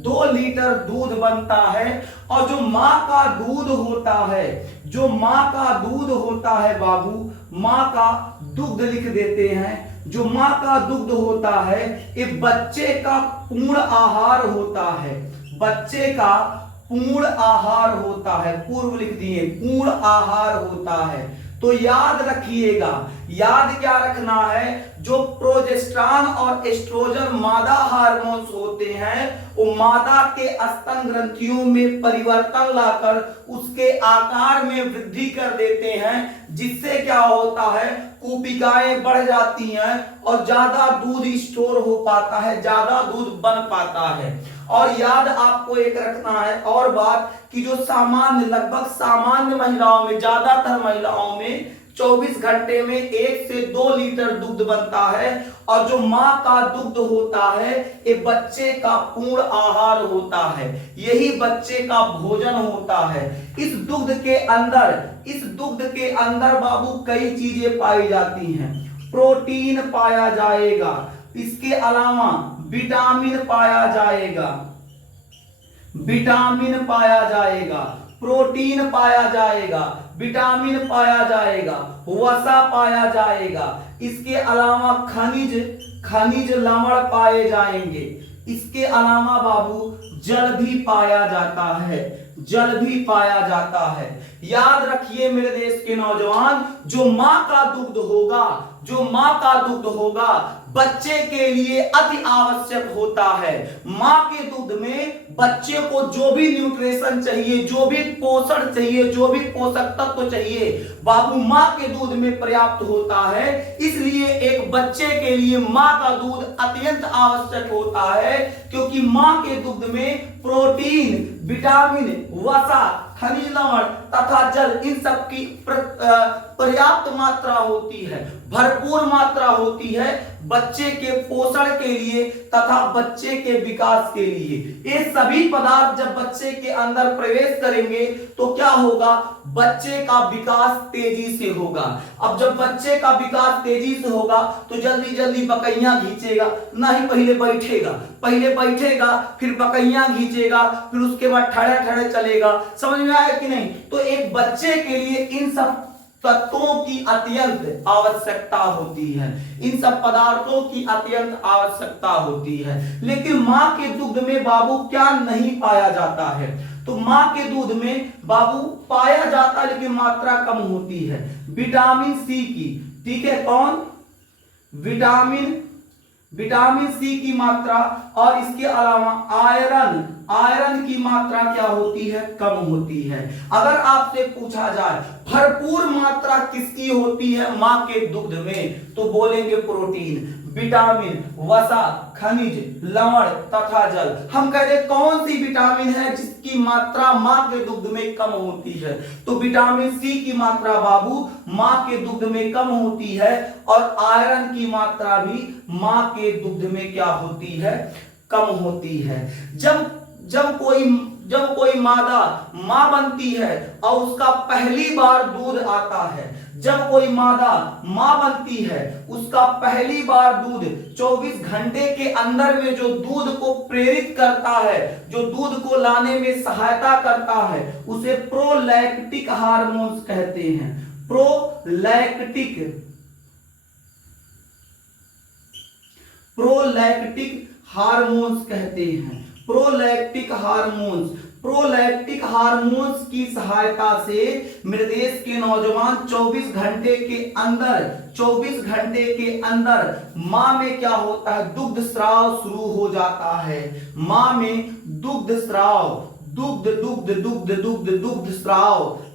2 लीटर दूध बनता है। और जो माँ का दूध होता है, जो माँ का दूध होता है बाबू, माँ का दुग्ध लिख देते हैं, जो माँ का दुग्ध होता है ये बच्चे का पूर्ण आहार होता है, बच्चे का पूर्ण आहार होता है, पूर्व लिख दिए, पूर्ण आहार होता है। तो याद रखिएगा, याद क्या रखना है, जो प्रोजेस्टेरॉन और एस्ट्रोजन मादा हार्मोन्स होते हैं वो मादा के स्तन ग्रंथियों में परिवर्तन लाकर उसके आकार में वृद्धि कर देते हैं, जिससे क्या होता है कूपिकाएं बढ़ जाती हैं और ज्यादा दूध स्टोर हो पाता है, ज्यादा दूध बन पाता है। और याद आपको एक रखना है और बात कि जो सामान्य लगभग सामान्य महिलाओं में, ज्यादातर महिलाओं में 24 घंटे में 1 से 2 लीटर दूध बनता है। और जो माँ का दुग्ध होता है ये बच्चे का पूर्ण आहार होता है, यही बच्चे का भोजन होता है। इस दुग्ध के अंदर बाबू कई चीजें पाई जाती हैं। प्रोटीन पाया जाएगा, इसके अलावा विटामिन पाया जाएगा, विटामिन पाया जाएगा, प्रोटीन पाया जाएगा, विटामिन पाया जाएगा, वसा पाया जाएगा, इसके अलावा खनिज लवण पाए जाएंगे। इसके अलावा बाबू जल भी पाया जाता है, जल भी पाया जाता है। याद रखिए मेरे देश के नौजवान, जो माँ का दुग्ध होगा, जो माँ का दुग्ध होगा बच्चे के लिए अति आवश्यक होता है। माँ के दूध में बच्चे को जो भी न्यूट्रिशन चाहिए, जो भी पोषण चाहिए, जो भी पोषक तत्व चाहिए बाबू माँ के दूध में पर्याप्त होता है। इसलिए एक बच्चे के लिए माँ का दूध अत्यंत आवश्यक होता है, क्योंकि माँ के दूध में प्रोटीन, विटामिन, वसा, खनिज लवण तथा जल इन सब की पर्याप्त मात्रा होती है, भरपूर मात्रा होती है बच्चे के पोषण के लिए तथा बच्चे के विकास के लिए। ये सभी पदार्थ जब बच्चे के अंदर प्रवेश करेंगे तो क्या होगा, बच्चे का विकास तेजी से होगा। अब जब बच्चे का विकास तेजी से होगा तो जल्दी जल्दी बकैया खींचेगा, ना ही पहले बैठेगा फिर बकैया खींचेगा, फिर उसके बाद ठड़े ठड़े चलेगा। समझ में आया कि नहीं? तो एक बच्चे के लिए इन सब तत्वों की अत्यंत आवश्यकता होती है, इन सब पदार्थों की अत्यंत आवश्यकता होती है। लेकिन माँ के दुग्ध में बाबू क्या नहीं पाया जाता है? तो माँ के दूध में बाबू पाया जाता है लेकिन मात्रा कम होती है विटामिन सी की। ठीक है, कौन? विटामिन सी की मात्रा, और इसके अलावा आयरन की मात्रा क्या होती है? कम होती है। अगर आपसे पूछा जाए भरपूर मात्रा किसकी होती है माँ के दुग्ध में, तो बोलेंगे प्रोटीन, विटामिन, वसा, खनिज, लवण तथा जल। हम कहते कौन सी विटामिन है जिसकी मात्रा माँ के दुग्ध में कम होती है? तो विटामिन सी की मात्रा बाबू माँ के दुग्ध में कम होती है, और आयरन की मात्रा भी माँ के दुग्ध में क्या होती है? कम होती है। जब कोई मादा माँ बनती है और उसका पहली बार दूध आता है, जब कोई मादा माँ बनती है उसका पहली बार दूध 24 घंटे के अंदर में जो दूध को प्रेरित करता है, जो दूध को लाने में सहायता करता है, उसे प्रोलैक्टिक हार्मोन्स कहते हैं। प्रोलैक्टिक हार्मोन्स कहते हैं, प्रोलैक्टिक हार्मोन्स। प्रोलैक्टिक हार्मोन्स की सहायता से मेरे देश के नौजवान 24 घंटे के अंदर मां में क्या होता है, दुग्ध स्राव शुरू हो जाता है। मां में दुग्ध स्राव,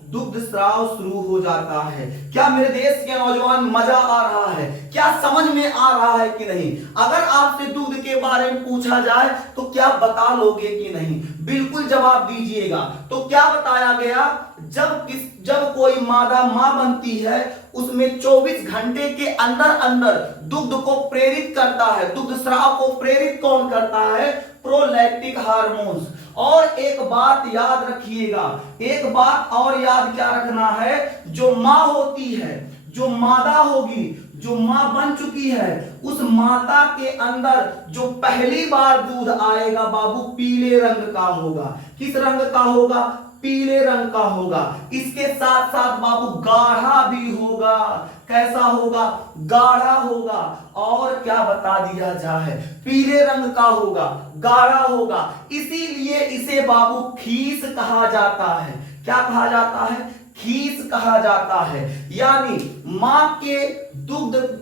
दुग्ध स्राव शुरू हो जाता है। क्या मेरे देश के नौजवान मजा आ रहा है? क्या समझ में आ रहा है कि नहीं? अगर आपसे दूध के बारे में पूछा जाए तो क्या बता लोगे कि नहीं? बिल्कुल जवाब दीजिएगा। तो क्या बताया गया, जब कोई मादा मां बनती है उसमें 24 घंटे के अंदर दुग्ध को प्रेरित करता है। दुग्ध स्राव को प्रेरित कौन करता है? प्रोलैक्टिक हार्मोन्स। और एक बात याद रखिएगा, एक बात और याद क्या रखना है, जो मां होती है, जो मादा होगी, जो मां बन चुकी है, उस माता के अंदर जो पहली बार दूध आएगा बाबू पीले रंग का होगा। किस रंग का होगा? पीले रंग का होगा। इसके साथ साथ बाबू गाढ़ा भी होगा। कैसा होगा? गाढ़ा होगा। और क्या बता दिया जाए, पीले रंग का होगा, गाढ़ा होगा। इसीलिए इसे बाबू खीस कहा जाता है। क्या कहा जाता है? खीस कहा जाता है। यानी मां के दुग्ध,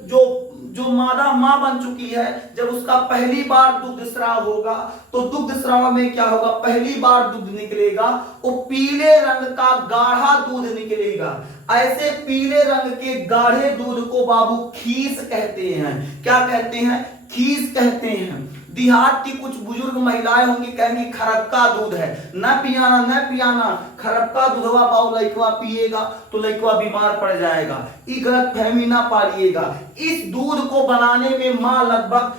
जो मादा मां बन चुकी है, जब उसका पहली बार दुग्ध स्राव होगा तो दुग्ध स्राव में क्या होगा, पहली बार दूध निकलेगा, वो पीले रंग का गाढ़ा दूध निकलेगा। ऐसे पीले रंग के गाढ़े दूध को बाबू खीस कहते हैं। क्या कहते हैं? खीस कहते हैं। देहात की कुछ बुजुर्ग महिलाएं होंगी, कहेंगी खरबका दूध है, न पियाना, खरबका दूधवा पाओ लइकवा पिएगा तो लइकवा बीमार पड़ जाएगा। ये गलत फहमी ना पालिएगा। इस दूध को बनाने में मां लगभग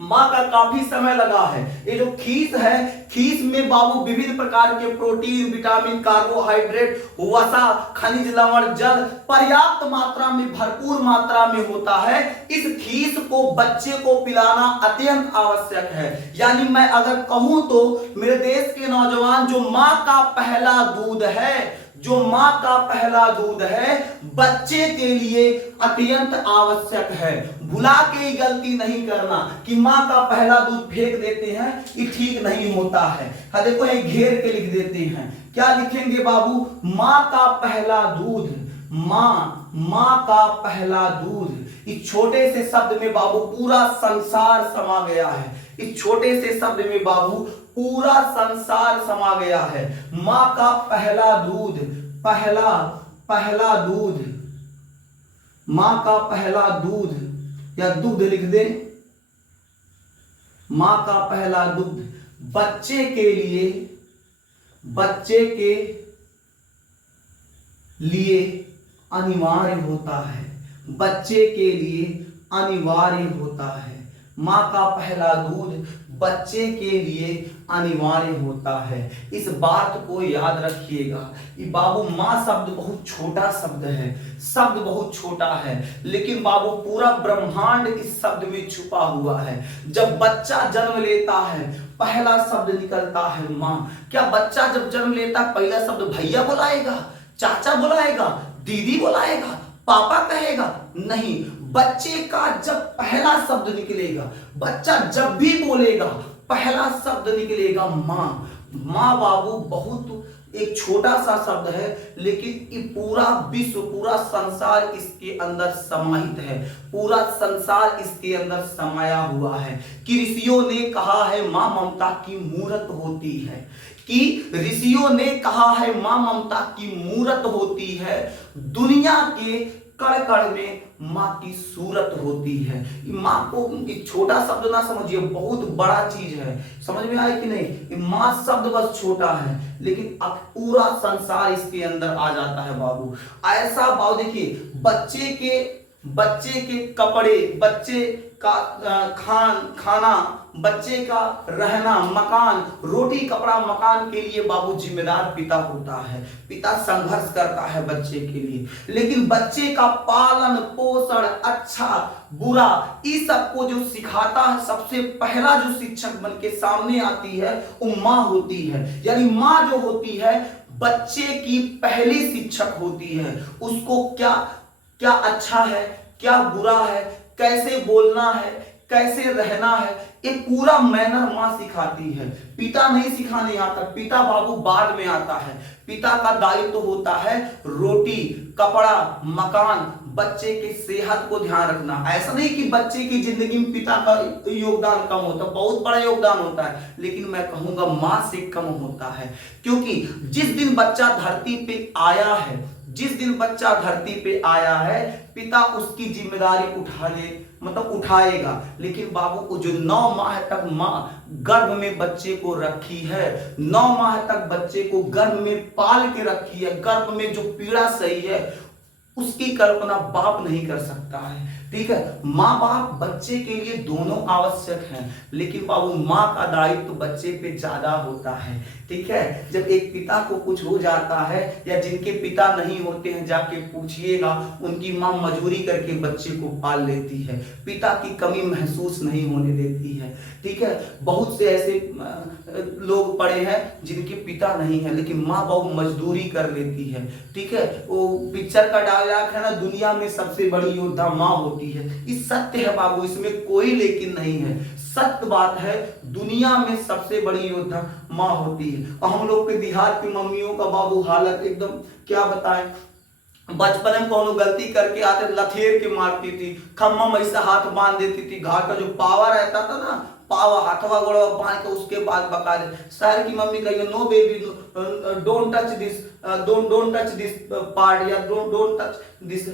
मां का काफी समय लगा है। ये जो खीस है, खीस में बाबू विविध प्रकार के प्रोटीन, विटामिन, कार्बोहाइड्रेट, वसा, खनिज लवण, जल पर्याप्त मात्रा में, भरपूर मात्रा में होता है। इस खीस को बच्चे को पिलाना अत्यंत आवश्यक है। यानी मैं अगर कहूं तो मेरे देश के नौजवान, जो मां का पहला दूध है, जो मां का पहला दूध है, बच्चे के लिए अत्यंत आवश्यक है। भुला के ही गलती नहीं करना कि मां का पहला दूध फेंक देते हैं, ये ठीक नहीं होता है। हाँ देखो, ये घेर के लिख देते हैं। क्या लिखेंगे बाबू? मां का पहला दूध, मां का पहला दूध। इस छोटे से शब्द में बाबू पूरा संसार समा गया है। इस छोटे से शब्द में बाबू पूरा संसार समा गया है। मां का पहला दूध, पहला दूध, मां का पहला दूध या दूध लिख दे। मां का पहला दूध बच्चे के लिए अनिवार्य होता है। बच्चे के लिए अनिवार्य होता है। मां का पहला दूध बच्चे के लिए अनिवार्य होता है। इस बात को याद रखिएगा। ये बाबू मां शब्द बहुत छोटा शब्द है, शब्द बहुत छोटा है, लेकिन बाबू पूरा ब्रह्मांड इस शब्द में छुपा हुआ है। जब बच्चा जन्म लेता है, पहला शब्द निकलता है मां। क्या बच्चा जब जन्म लेता है पहला शब्द भैया बुलाएगा, चाचा बुलाएगा, दीदी बुलाएगा, पापा कहेगा? नहीं। बच्चे का जब पहला शब्द निकलेगा, बच्चा जब भी बोलेगा, पहला शब्द निकलेगा मां। मां बाबू बहुत एक छोटा सा शब्द है, लेकिन ये पूरा विश्व, पूरा संसार इसके अंदर समाहित है। पूरा संसार इसके अंदर समाया हुआ है। कि ऋषियों ने कहा है मां ममता की मूरत होती है, कि ऋषियों ने कहा है मां ममता की मूरत होती है। दुनिया के कण कण में मां की सूरत होती है। मां को एक छोटा शब्द ना समझिए, बहुत बड़ा चीज है। समझ में आया कि नहीं? मां शब्द बस छोटा है, लेकिन अब पूरा संसार इसके अंदर आ जाता है बाबू। ऐसा बाबू देखिए, बच्चे के कपड़े, बच्चे का खाना, बच्चे का रहना, मकान, रोटी कपड़ा मकान के लिए बाबू जिम्मेदार पिता होता है। पिता संघर्ष करता है बच्चे के लिए, लेकिन बच्चे का पालन पोषण, अच्छा बुरा, इस सबको जो सिखाता है, सबसे पहला जो शिक्षक बन के सामने आती है वो मां होती है। यानी मां जो होती है बच्चे की पहली शिक्षक होती है। उसको क्या अच्छा है, क्या बुरा है, कैसे बोलना है, कैसे रहना है, ये पूरा मैनर माँ सिखाती है, पिता नहीं सिखाने आता, पिता बाबू बाद में आता है। पिता का दायित्व तो होता है रोटी, कपड़ा, मकान, बच्चे की सेहत को ध्यान रखना। ऐसा नहीं कि बच्चे की जिंदगी में पिता का योगदान कम होता, बहुत बड़ा योगदान होता है, लेकिन मैं कहूंगा मां से कम होता है। क्योंकि जिस दिन बच्चा धरती पे आया है, जिस दिन बच्चा धरती पे आया है, पिता उसकी जिम्मेदारी उठाएगा। लेकिन बाबू को जो 9 माह तक माँ गर्भ में बच्चे को रखी है, 9 माह तक बच्चे को गर्भ में पाल के रखी है, गर्भ में जो पीड़ा सही है उसकी कल्पना बाप नहीं कर सकता है। ठीक है, माँ बाप बच्चे के लिए दोनों आवश्यक हैं, लेकिन बाबू माँ का दायित्व तो बच्चे पे ज्यादा होता है। ठीक है, जब एक पिता को कुछ हो जाता है या जिनके पिता नहीं होते हैं जाके पूछिएगा, उनकी माँ मजदूरी करके बच्चे को पाल लेती है, पिता की कमी महसूस नहीं होने देती है। ठीक है, बहुत से ऐसे लोग पड़े हैं जिनके पिता नहीं है, लेकिन माँ बाबू मजदूरी कर लेती है। ठीक है, वो पिक्चर का डायलॉग है ना, दुनिया में सबसे बड़ी योद्धा माँ होती है। ये सत्य है बाबू, इसमें कोई लेकिन नहीं है, सत्य बात है, दुनिया में सबसे बड़ी योद्धा माँ होती है। और हम लोग के देहात की मम्मियों का बाबू हालत एकदम क्या बताएं, बचपन में कोनो गलती करके आते लथेर के मारती थी, खम्मा में ऐसा हाथ बांध देती थी, घाट का जो पावा रहता था ना, पावा हाथवा गोड़वा बांध के उसके बाद बका दे। शहर की मम्मी कहिए no baby don't touch this, don't touch this part या डोंट टच दिस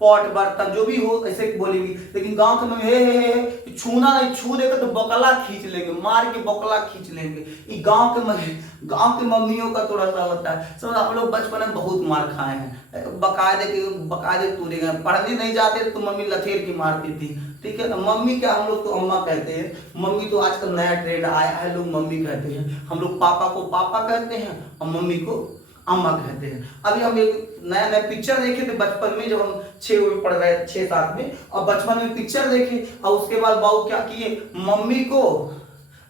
पॉट, बर्तन जो भी हो ऐसे बोलेगी। लेकिन गांव के मम्मी हे छूना नहीं, छू देगा तो बकला खींच लेंगे, मार के बकला खींच लेंगे। ये गांव के मम्मियों का थोड़ा सा होता है। समझ, आप लोग बचपन में बहुत मार खाए हैं, बकायदे तूरे गए, पढ़ने नहीं जाते तो मम्मी लथेर की मारती थी। ठीक है ना, मम्मी क्या, हम लोग तो अम्मा कहते हैं, मम्मी तो आजकल नया ट्रेंड आया है, लोग मम्मी कहते हैं। हम लोग पापा को पापा कहते हैं और मम्मी को अम्मा कहते हैं। अभी हम एक नया पिक्चर देखे थे बचपन में, जब हम 6 में पढ़ रहे थे, 6-7 में, और बचपन में पिक्चर देखे और उसके बाद बाबू क्या किए, मम्मी को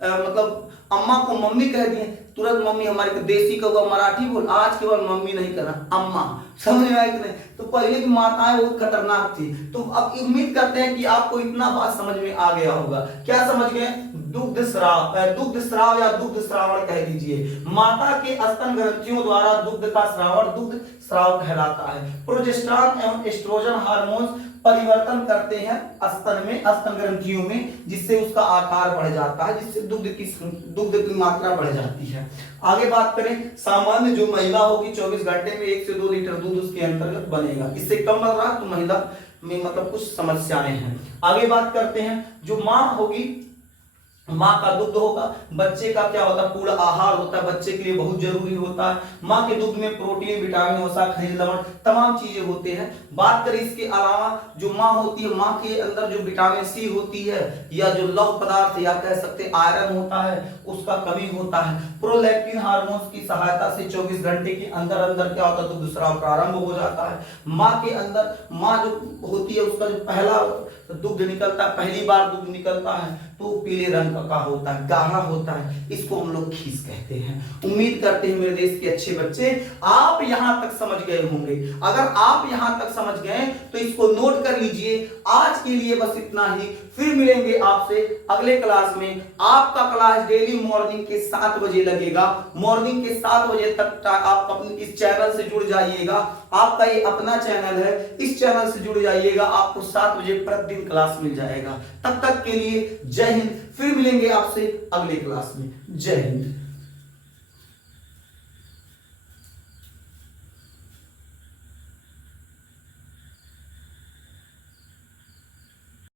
मतलब अम्मा को मम्मी कह दिए, तुरंत मम्मी हमारे देसी का हुआ मराठी बोल, आज के बाद मम्मी नहीं करना अम्मा। समझ में आया कि नहीं? तो पहले की माताएं बहुत खतरनाक थी। तो अब उम्मीद करते हैं कि आपको इतना बात समझ में आ गया होगा। क्या समझ गए? दुग्ध स्राव या दुग्ध श्रावण कह दीजिए। माता के स्तन ग्रंथियों द्वारा दुग्ध का श्रावण दुग्ध स्राव कहलाता है। प्रोजेस्टेरॉन एवं एस्ट्रोजन हार्मोन्स परिवर्तन करते हैं स्तन ग्रंथियों में, जिससे उसका आकार बढ़ जाता है, जिससे दुग्ध की मात्रा बढ़ जाती है। आगे बात करें, सामान्य जो महिला होगी 24 घंटे में 1 से 2 लीटर दूध उसके अंतर्गत बनेगा। इससे कम बन रहा तो महिला में मतलब कुछ समस्याएं हैं। आगे बात करते हैं, जो माँ होगी, माँ का दुग्ध होगा, बच्चे का क्या होता है, पूरा आहार होता है, बच्चे के लिए बहुत जरूरी होता है। माँ के दूध में प्रोटीन, विटामिन, वसा, खनिज, लवण तमाम चीजें होते हैं। बात करें इसके अलावा, जो माँ होती है, माँ के अंदर जो विटामिन सी होती है या जो लौह पदार्थ या कह सकते हैं आयरन होता है, उसका कमी होता है। प्रोलैक्टिन हार्मोन्स की सहायता से 24 घंटे के अंदर क्या होता है, दुग्ध स्राव प्रारंभ हो जाता है। माँ के अंदर, माँ जो होती है उसका जो पहला दुग्ध निकलता है, पहली बार दुग्ध निकलता है तो पीले रंग का होता है, गाढ़ा होता है, इसको हम लोग खीस कहते हैं। उम्मीद करते हैं मेरे देश के अच्छे बच्चे आप यहां तक समझ गए होंगे। अगर आप यहां तक समझ गए तो इसको नोट कर लीजिए। आज के लिए बस इतना ही, फिर मिलेंगे आपसे अगले क्लास में। आपका क्लास डेली मॉर्निंग के 7 बजे लगेगा। मॉर्निंग के 7 बजे तक आप अपने इस चैनल से जुड़ जाइएगा। आपका ये अपना चैनल है, इस चैनल से जुड़ जाइएगा, आपको 7 बजे प्रतिदिन क्लास मिल जाएगा। तब तक के लिए जय हिंद। फिर मिलेंगे आपसे अगले क्लास में। जय हिंद।